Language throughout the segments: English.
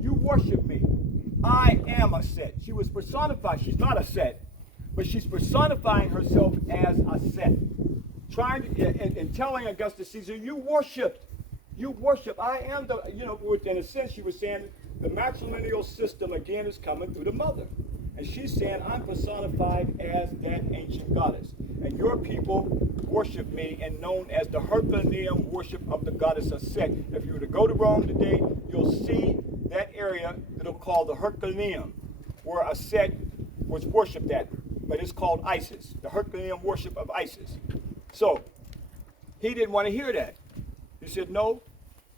You worship me. I am a Set. She was personified. She's not a Set, but she's personifying herself as a Set. Trying to, and telling Augustus Caesar, you worship. I am the, in a sense, she was saying the matrilineal system again is coming through the mother. And she's saying, I'm personified as that ancient goddess. And your people worship me, and known as the Herculean worship of the goddess of Set. If you were to go to Rome today, you'll see that area that'll call the Herculean, where a Set was worshipped at. But it's called Isis, the Herculean worship of Isis. So he didn't want to hear that. He said, no,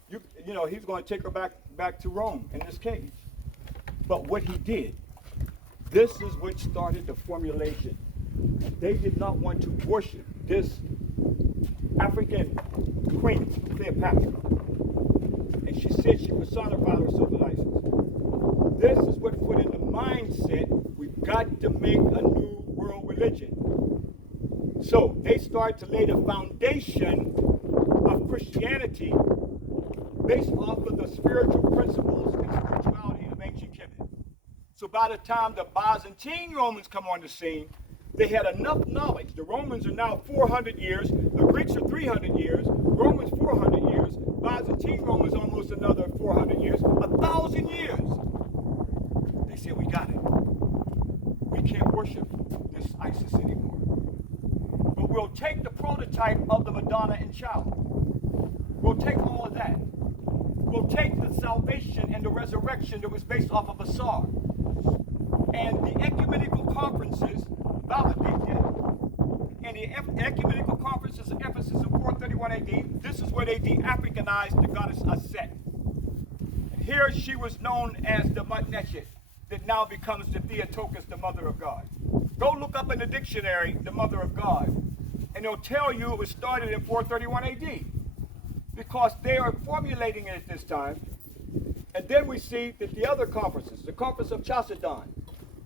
he's going to take her back to Rome in this cage. But what he did, this is what started the formulation. They did not want to worship this African queen, Cleopatra. And she said she personified herself as Isis. This is what put in the mindset, we've got to make a new world religion. So they start to lay the foundation of Christianity based off of the spiritual principles and spirituality of ancient Kemet. So by the time the Byzantine Romans come on the scene, they had enough knowledge. The Romans are now 400 years, the Greeks are 300 years, Romans 400 years, Byzantine Romans almost another 400 years, 1,000 years. They said, we got it. We can't worship this Isis anymore. But we'll take the prototype of the Madonna and Child. We'll take all of that. We'll take the salvation and the resurrection that was based off of Ashra. And the ecumenical conferences validate that. And the ecumenical conferences of Ephesus in 431 AD, this is where they de-Africanized the goddess Aset. And here she was known as the Mutnechet, that now becomes the Theotokos, the Mother of God. Go look up in the dictionary, the Mother of God, and they'll tell you it was started in 431 AD. Because they are formulating it at this time. And then we see that the other conferences, the Conference of Chalcedon,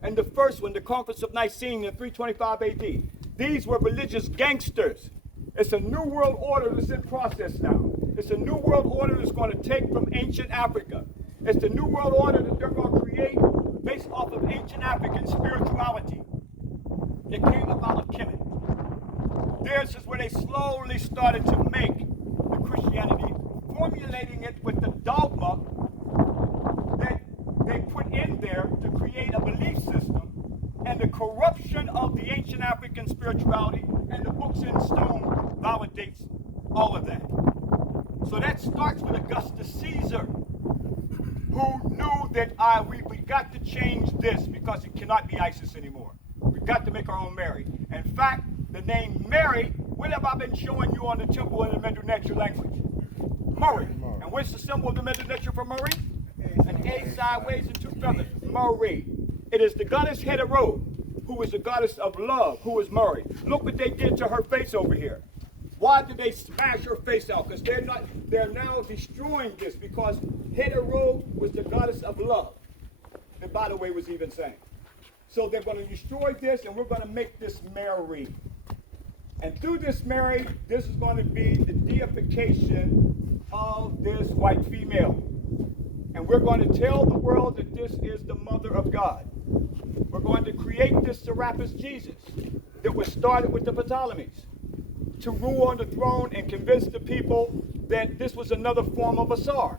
and the first one, the Conference of Nicene in 325 AD, these were religious gangsters. It's a new world order that's in process now. It's a new world order that's going to take from ancient Africa. It's the new world order that they're going to create based off of ancient African spirituality. It came about of Kemet. This is where they slowly started to make the Christianity, formulating it with the dogma that they put in there to create a belief system, and the corruption of the ancient African spirituality and the books in stone validates all of that. So that starts with Augustus Caesar, who knew that we got to change this because it cannot be Isis anymore. We've got to make our own Mary. In fact, the name Mary, what have I been showing you on the temple in the Middle Nature language? Murray. And what's the symbol of the Middle Nature for Murray? An A sideways and two feathers. Murray. It is the goddess Hetero, who is the goddess of love, who is Murray. Look what they did to her face over here. Why did they smash her face out? Because they're now destroying this, because Hetero was the goddess of love. That, by the way, was even saying. So they're going to destroy this, and we're going to make this Mary. And through this Mary, this is going to be the deification of this white female. And we're going to tell the world that this is the Mother of God. We're going to create this Serapis Jesus that was started with the Ptolemies to rule on the throne and convince the people that this was another form of Asar,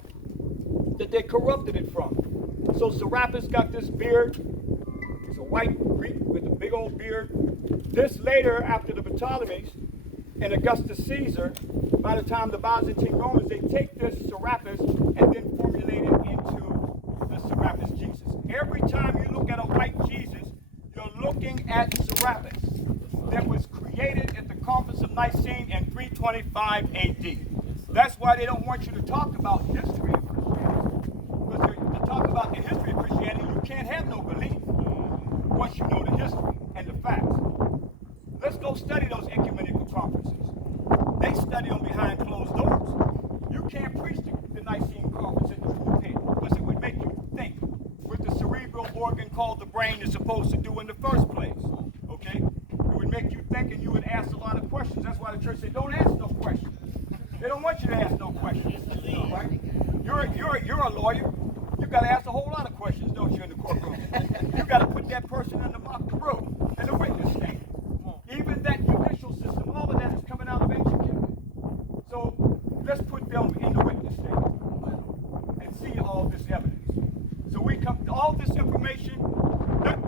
that they corrupted it from. So Serapis got this beard. He's a white Greek with a big old beard. This later, after the Ptolemies and Augustus Caesar, by the time the Byzantine Romans, they take this Serapis and then formulate it into the Serapis Jesus. Every time you look at a white Jesus, you're looking at Serapis that was created at the Conference of Nicene in 325 AD. That's why they don't want you to talk about history of Christianity. Because to talk about the history of Christianity, you can't have no belief once you know the history and the facts. Let's go study those ecumenical conferences. They study them behind closed doors. You can't preach the Nicene Conference in the pulpit because it would make you think what the cerebral organ called the brain is supposed to do in the first place. Okay? It would make you think, and you would ask a lot of questions. That's why the church said, don't ask no questions. They don't want you to ask no questions. Right? You're a lawyer. You've got to ask a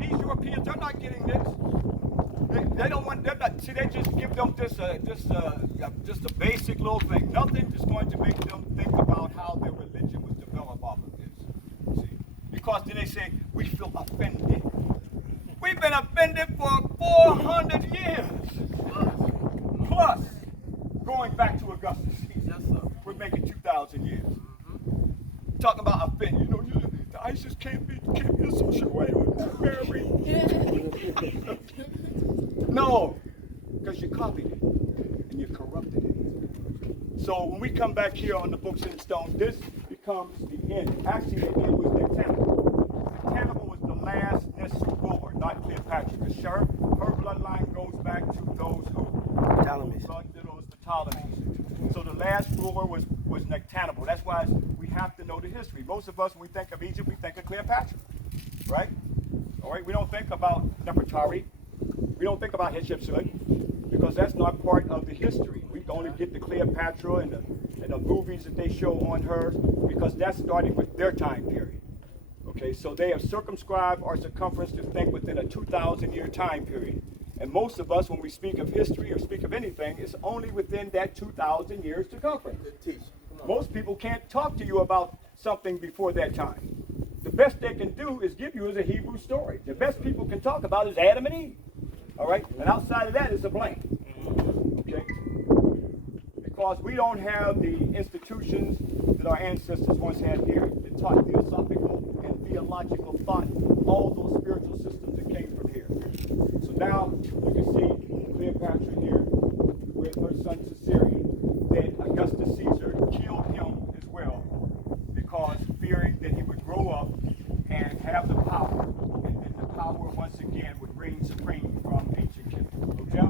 These Europeans, they're not getting this. They don't want. They're not. See, they just give them just a basic little thing. Nothing is going to make them think about how their religion was developed off of this. See, because then they say we feel offended. We've been offended for 400 years plus, going back to Augustus Caesar. We're making 2,000 years. Talking about offended. You know, the ISIS can't be associated with Mary. No, because you copied it and you corrupted it. So when we come back here on the books in stone, this becomes the end. Actually, the end was Nectanebo. Nectanebo was the last Nessu ruler, not Cleopatra, because her bloodline goes back to those who Ptolemies. the Ptolemies. So the last ruler was Nectanebo. That's why we have to know the history. Most of us, when we think of Egypt, we think of Cleopatra, right? All right, we don't think about Nefertari. We don't think about Hatshepsut because that's not part of the history. We only get the Cleopatra and the movies that they show on her because that's starting with their time period. Okay, so they have circumscribed our circumference to think within a 2,000-year time period. And most of us, when we speak of history or speak of anything, it's only within that 2,000 years circumference. Most people can't talk to you about something before that time. The best they can do is give you as a Hebrew story. The best people can talk about is Adam and Eve. All right? And outside of that is a blank. Okay? Because we don't have the institutions that our ancestors once had here that taught philosophical and theological thought, all those spiritual systems that came from here. So now you can see Cleopatra here with her son Caesarion, that Augustus Caesar killed him as well because fearing that he would grow up and have the power, and then the power once again would reign supreme from ancient Egypt. Okay?